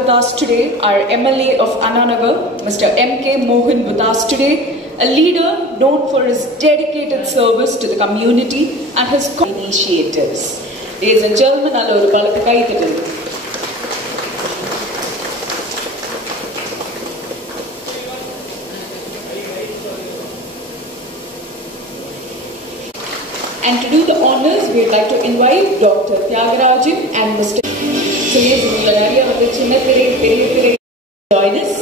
With us today, our MLA of Ananagar, Mr. M.K. Mohan with us today, a leader known for his dedicated service to the community and his initiatives. Ladies and gentlemen, allow the And to do the honors, we would like to invite Dr. Tyagarajan and Mr. Join us.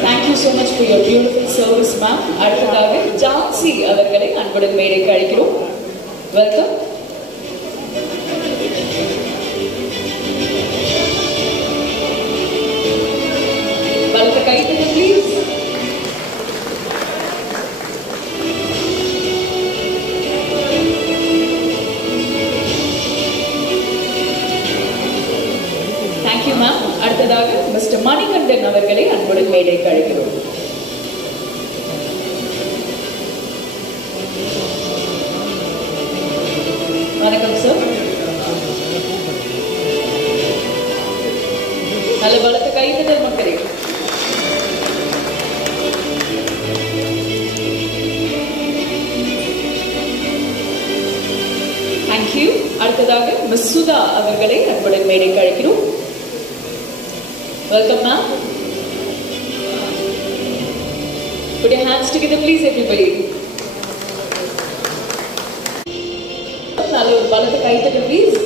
Thank you so much for your beautiful service, ma'am. Aduthaga Jansi avargalai anbudan meedai kazhikkirom. Welcome. Valaka kaithana please. Thank you, ma'am. Aduthaga Mr. Manikandan avargalai anbudan meedai kazhikkirom. Vanakkam sir. Hello, valaka kaithana makkale. Thank you. Aduthaga Ms. Sudha avargalai anbudan meedai kazhikkirom. Welcome, ma'am. Put your hands together, please, everybody. Hello, valaka kaithana please.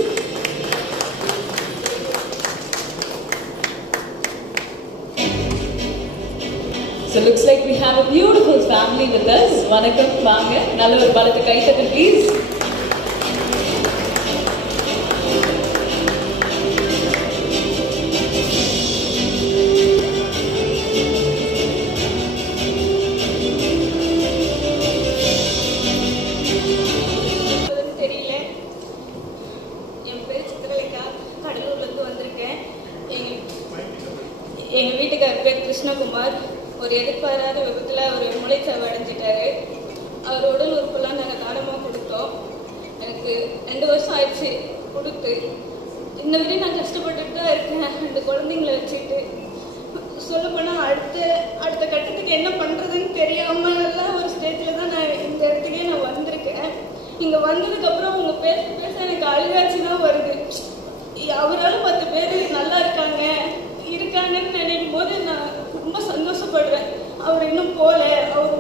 So looks like we have a beautiful family with us. Vanakkam vaanga. Nalla oru valaka kaithana please. எங்கள் வீட்டுக்காரர் பேர் கிருஷ்ணகுமார். ஒரு எதிர்பாராத விபத்தில் அவர் முளைச்சாவு அடைஞ்சிட்டாரு. அவர் உடல் உறுப்பெல்லாம் நாங்கள் தானமாக கொடுத்தோம். எனக்கு 2 வருஷம் ஆயிடுச்சு கொடுத்து. இன்ன வரையும் நான் கஷ்டப்பட்டுட்டு தான் இருக்கேன் 2 குழந்தைங்களை வச்சுட்டு. சொல்லப்போனால் அடுத்த கட்டத்துக்கு என்ன பண்ணுறதுன்னு தெரியாமல் எல்லாம் ஒரு ஸ்டேஜில் தான் நான் இந்த இடத்துக்கே நான் வந்திருக்கேன். இங்கே வந்ததுக்கப்புறம் அவங்க பேச பேச எனக்கு அழுகாட்சி தான் வருது. அவரால் 10 பேர் நல்லா இருக்காங்கன்னு நினைக்கும் போது நான் ரொம்ப சந்தோஷப்படுறேன். அவர் இன்னும் போல, அவர்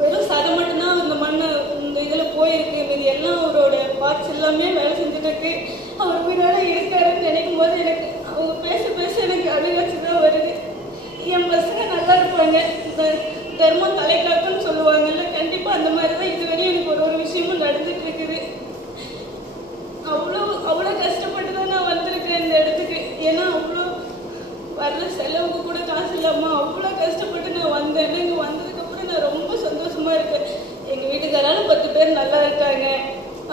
வெறும் சதை மட்டும்தான் அந்த மண்ணை இந்த இதில் போயிருக்கு. மீது எல்லாம் அவரோட பார்ட்ஸ் எல்லாமே வேலை செஞ்சுட்டு இருக்கு. அவர் உயிரோட இருக்காருன்னு நினைக்கும் போது எனக்கு அவங்க பேச பேச எனக்கு அழுகாட்சி தான் வருது. என் பசங்க நல்லா இருப்பாங்க. தர்மம் தலை காக்குன்னு சொல்லுவாங்கல்ல, கண்டிப்பாக அந்த மாதிரி தான் இதுவரையும் எனக்கு ஒரு விஷயமும் நடந்துட்டு இருக்குது. அவ்வளோ கஷ்டப்பட்டு தான் நான் வந்திருக்கேன் இந்த இடத்துக்கு. ஏன்னா அவ்வளோ வர்ற செலவுக்கு கூட காசு இல்லாமல் அவ்வளோ கஷ்டப்பட்டு நான் வந்தேன். இங்கே வந்ததுக்கப்புறம் நான் ரொம்ப சந்தோஷமாக இருக்கேன். எங்கள் வீட்டுக்காரால 10 பேர் நல்லா இருக்காங்க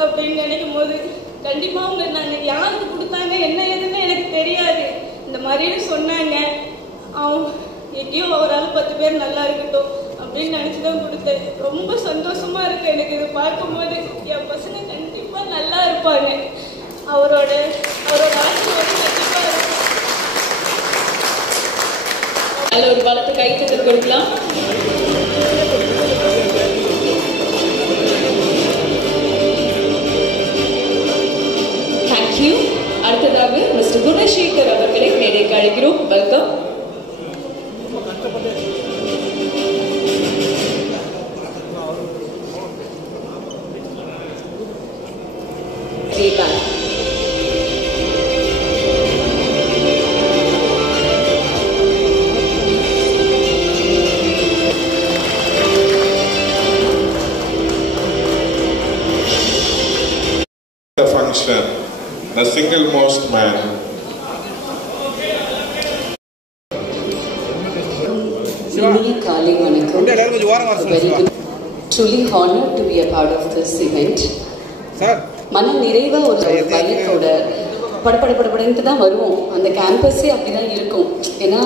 அப்படின்னு நினைக்கும் போது கண்டிப்பாக அவங்க நான் யாருக்கு கொடுத்தாங்க என்ன ஏதுன்னு எனக்கு தெரியாது. இந்த மாதிரின்னு சொன்னாங்க. அவங்க எங்கேயோ அவரால் 10 பேர் நல்லா இருக்கட்டும் அப்படின்னு நினச்சி தான் கொடுத்தேன். ரொம்ப சந்தோஷமாக இருக்கு எனக்கு இது பார்க்கும்போது. என் பசங்க கண்டிப்பாக நல்லா இருப்பாங்க. அவரோட ஆசை கண்டிப்பாக இருக்கும். அதில் ஒரு பலத்தை கைத்தட்டல் கொடுக்கலாம். தேங்க்யூ. அடுத்ததாக மிஸ்டர் குணசேகர் அவர்களை மேடைக்கு அழைக்கிறோம். Welcome. The single most man. Very good. Truly honored to be a part of this event. மன நிறைவா ஒரு பயத்தோட படப்படப்படப்படன்ட்டு தான் வருவோம். அந்த கேம்பஸே அப்படிதான் இருக்கும். ஏன்னா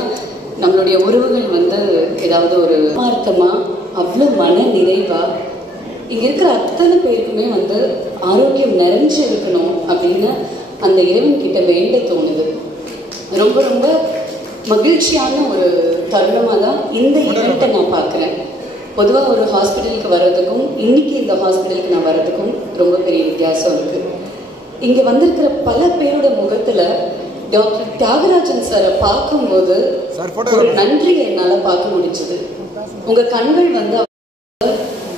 நம்மளுடைய உறவுகள் வந்து ஏதாவது ஒரு மார்க்கமா அவ்வளோ மன நிறைவா இங்க இருக்கிற அத்தனை பேருக்குமே வந்து ஆரோக்கியம் நிறைஞ்சு இருக்கணும் அப்படின்னு அந்த இறைவன் கிட்ட வேண்ட தோணுது. ரொம்ப ரொம்ப மகிழ்ச்சியான ஒரு தருணமாக தான் இந்த ஈவெண்ட்டை நான் பார்க்குறேன். பொதுவாக ஒரு ஹாஸ்பிட்டலுக்கு வர்றதுக்கும் இன்னைக்கு இந்த ஹாஸ்பிட்டலுக்கு நான் வர்றதுக்கும் ரொம்ப பெரிய வித்தியாசம் இருக்குது. இங்கே வந்திருக்கிற பல பேரோட முகத்தில் டாக்டர் தியாகராஜன் சாரை பார்க்கும்போது ஒரு நன்றியை என்னால் பார்க்க முடிஞ்சது. உங்கள் கண்கள் வந்து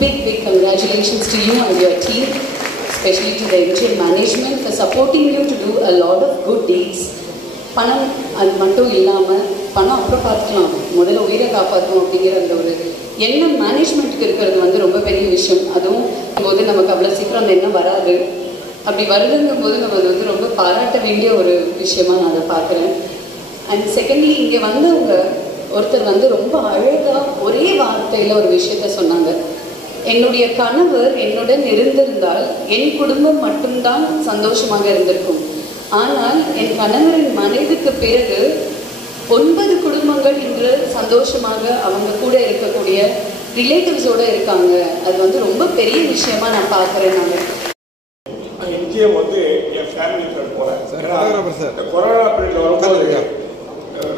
big congratulations to you and your team, especially to the MGM management for supporting you to do a lot of good deeds. பணம் அது மட்டும் இல்லாமல் பணம் அப்புறம் பார்த்துக்கலாம், முதல்ல உயிரை காப்பாற்றணும் அப்படிங்கிற அந்த ஒரு எண்ணம் மேனேஜ்மெண்ட்டுக்கு இருக்கிறது வந்து ரொம்ப பெரிய விஷயம். அதுவும் போது நமக்கு அவ்வளோ சீக்கிரம் அந்த எண்ணம் வராது. அப்படி வருதுங்கும் போது நம்ம வந்து ரொம்ப பாராட்ட வேண்டிய ஒரு விஷயமா நான் அதை பார்க்குறேன். அண்ட் செகண்ட்லி இங்கே வந்தவங்க ஒருத்தர் வந்து ரொம்ப அழகாக ஒரே வார்த்தையில் ஒரு விஷயத்த சொன்னாங்க. என்னுடைய கணவர் என்னுடன் இருந்திருந்தால் என் குடும்பம் மட்டும்தான் சந்தோஷமாக இருந்திருக்கும். ஆனால் என் கணவரின் மனைவிக்கு பிறகு 9 குடும்பங்கள் இன்று சந்தோஷமாக அவங்க கூட இருக்கக்கூடிய ரிலேட்டிவ்ஸோட இருக்காங்க. அது வந்து ரொம்ப பெரிய விஷயமா நான் பார்க்குறேன். நான் எம்ஜிஎம் வந்து என் ஃபேமிலி போகிறேன். கொரோனா பீரியட்ல வரும்போது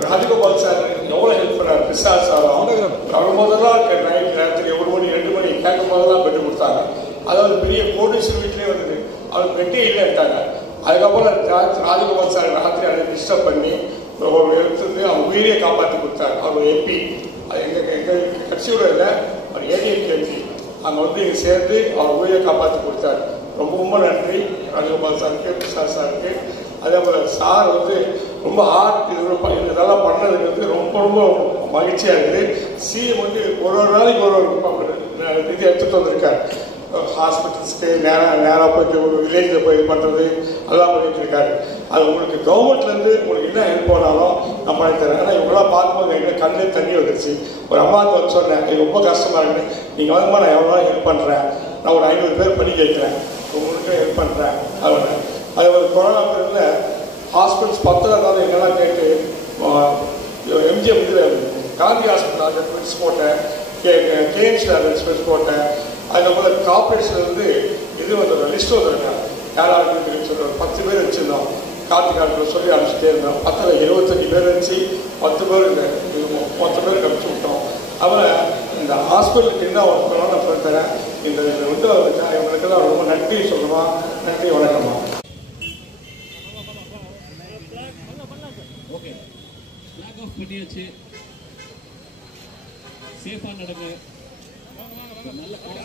ராஜகோபால் சார் எவ்வளோ ஹெல்ப் பண்ணார். பிசார் சாரும் வரும்போதெல்லாம் நைட் நேரத்துக்கு 1 மணி 2 மணி கேட்கும் போதெல்லாம் பெட்டு கொடுத்தாங்க. அதாவது பெரிய கோடீஸ்வரர் வீட்லேயே வந்தது. அவருக்கு பெட்டே இல்லைட்டாங்க. அதுக்கப்புறம் ராஜகோபால் சார் ராத்திரி அதை டிஸ்டர்ப் பண்ணி ஒரு எடுத்து அவங்க உயிரியை காப்பாற்றி கொடுத்தாரு. அவர் எம்பி, அது எங்கள் கட்சியோட இல்லை, அவர் ஏடிஎம் எம்பி. அங்கே வந்து சேர்ந்து அவர் உயிரை காப்பாற்றி கொடுத்தாரு. ரொம்ப ரொம்ப நன்றி ராஜகோபால் சாருக்கு, பிசார் சாருக்கு. அதே போல் சார் வந்து ரொம்ப இதெல்லாம் பண்ணதுக்கு வந்து ரொம்ப ரொம்ப மகிழ்ச்சியாக இருக்குது. சிஎம் வந்து ஒரு நாளைக்கு ஒரு இது எடுத்துகிட்டு வந்திருக்காரு. ஹாஸ்பிட்டல்ஸ்க்கு நேராக போயிட்டு ஒரு வில்லேஜில் போய் இது பண்ணுறது எல்லாம் பண்ணிட்டு இருக்காரு. அது உங்களுக்கு கவர்மெண்ட்லேருந்து உங்களுக்கு என்ன ஹெல்ப் பண்ணாலும் நான் பண்ணி தரேன். ஆனால் இவங்களாம் பார்க்கும்போது எங்கள் கண்ணே தண்ணி வந்துருச்சு. ஒரு அம்மாவுக்கு வந்து சொன்னேன், எனக்கு ரொம்ப கஷ்டமாக இருக்குது, நீங்கள் வந்து நான் எவ்வளோ ஹெல்ப் பண்ணுறேன், நான் ஒரு 500 பேர் பண்ணி கேட்குறேன், உங்களுக்கு ஹெல்ப் பண்ணுறேன். அது ஒரு கொரோனா பீரியடில் ஹாஸ்பிட்டல்ஸ் பத்தலாம் எங்கெல்லாம் கேட்டு எம்ஜிஎம் இதில் காந்தி ஹாஸ்பிட்டல் அந்த ஸ்பெட்ஸ் போட்டேன், கேஎம்சியில் அந்த ஸ்பெட்ஸ் போட்டேன். அதுக்கப்புறம் கார்பரேஷன் வந்து இது வந்து லிஸ்ட் வந்துருக்காங்க. யாராவது சொல்கிற 10 பேர் வச்சுருந்தோம். கார்த்திகாரத்தில் சொல்லி அனுப்பிச்சிட்டே இருந்தோம். 10ல் 75 பேர் இருந்துச்சு. 10 பேர் இல்லை 10 பேருக்கு அனுப்பிச்சி விட்டோம். அப்புறம் இந்த ஹாஸ்பிட்டலுக்கு என்ன ஒர்க் பண்ணணும் நான் சொல்லித்தரேன். இந்த வந்து இவங்களுக்கெல்லாம் ரொம்ப நன்றி சொல்லணுமா. நன்றி, வணக்கம்மா. ஓகே, ஃபிளாக் ஆஃப் பண்ணியாச்சு. சேஃபா நடங்க. நல்ல படம்.